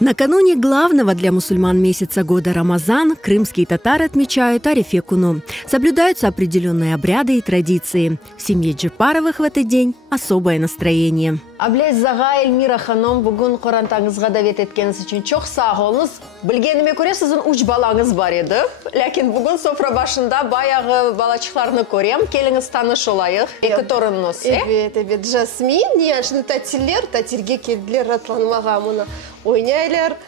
Накануне главного для мусульман месяца года Рамазан крымские татары отмечают Арифе Куну. Соблюдаются определенные обряды и традиции. В семье Джипаровых в этот день особое настроение. Аблез Заға Эльмира ханом бүгін Құрантаңызға давет еткеніңіз үшін çok sağ olunuz. Білгеніме көре сіздің үш балаңыз бар еді. Ләкин бүгін софра башында баяғы балачықларны көрем. Келіңіз таныш олайық. Екі торыныңыз. Evet, Жасмин, яшны татилер, татирге келділер ратланмаға мұны ойнайлар,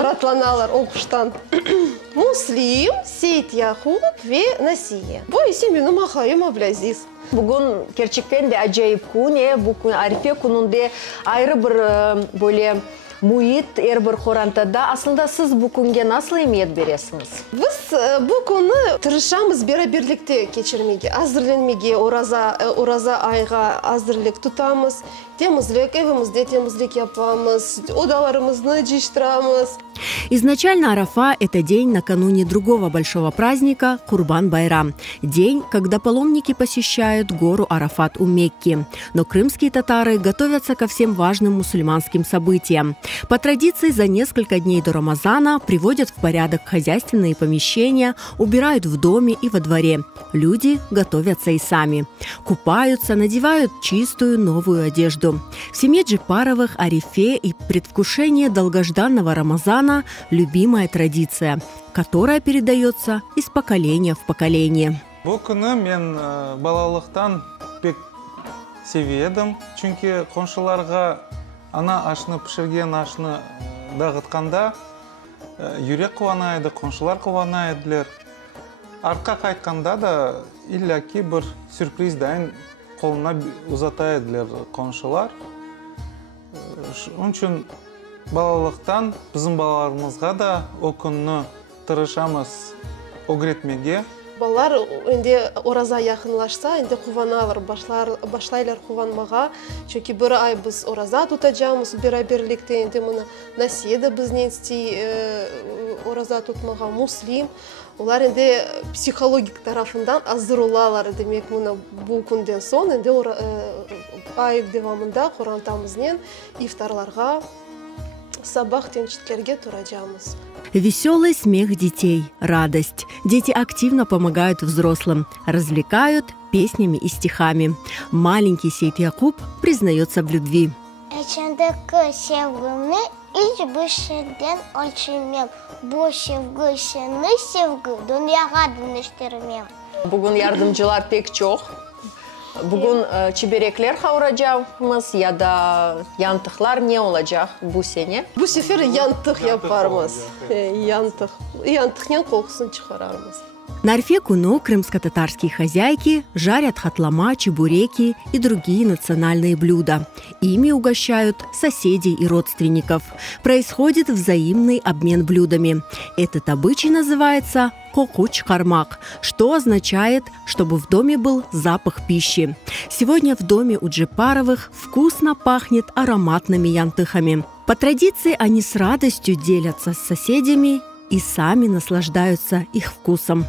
ратланалар оқыштан. Муслим, Сейт Яхуб ве Насия. Бұл есемені мақайым Аблязиз. Bugün gerçekten de acayip gün. Bugün Arife gününde ayrı bir böyle muhit, bir Kur'an'da. Aslında siz bu günge nasıl emniyet veriyorsunuz? Biz bu konu tırışamız birlikte geçirmege, hazırlanmege, oraza ayga hazırlık tutamız. Temizlik, evimizde temizlik yapamız, odalarımızı ciştiramız. Изначально Арафа – это день накануне другого большого праздника – Курбан-Байрам. День, когда паломники посещают гору Арафат у Мекки. Но крымские татары готовятся ко всем важным мусульманским событиям. По традиции, за несколько дней до Рамазана приводят в порядок хозяйственные помещения, убирают в доме и во дворе. Люди готовятся и сами. Купаются, надевают чистую новую одежду. В семье Джипаровых Арифе и предвкушение долгожданного Рамазана – любимая традиция, которая передается из поколения в поколение. Бұл күні мен балалықтан пек севедім, чүнки қоншыларға ана ашны пішірген ашны дағытқанда юрек қуанайды, қоншылар қуанайдылар. Артқа қайтқанда да иллаки бір сюрприз дайын қолына ұзатайдылар қоншылар. Үшін балалықтан біздің балаларымызға да о күнні тырышамыз огретмеге. Балалар önde oraza yakınlaşsa, önde kuvanalар, başlaylar kuvanmağa. Çünkü bir ay biz oraza tutacağımız birlikte, önde bunu Nasiye de bizden oraza tutmağa muslim. Onlar önde psikolojik tarafından hazır olalar demek bunu bu günden son, önde ay devamında Kur'an-Tamıznen iftarlarga sabah тенчитлерге турачамыз. Веселый смех детей, радость. Дети активно помогают взрослым, развлекают песнями и стихами. Маленький Сейт Якуб признается в любви. Bugün yardımcılar pek çok. Bugün çiberekler kavuracağımız ya da yantıklar ne olacak bu sene? Bu sefer yantık yaparız. Yantık'ın kokusunu çıkararız. На Арифе Куну крымско-татарские хозяйки жарят хатлама, чебуреки и другие национальные блюда. Ими угощают соседей и родственников. Происходит взаимный обмен блюдами. Этот обычай называется кокуч-кармак, что означает, чтобы в доме был запах пищи. Сегодня в доме у Джипаровых вкусно пахнет ароматными янтыхами. По традиции они с радостью делятся с соседями и сами наслаждаются их вкусом.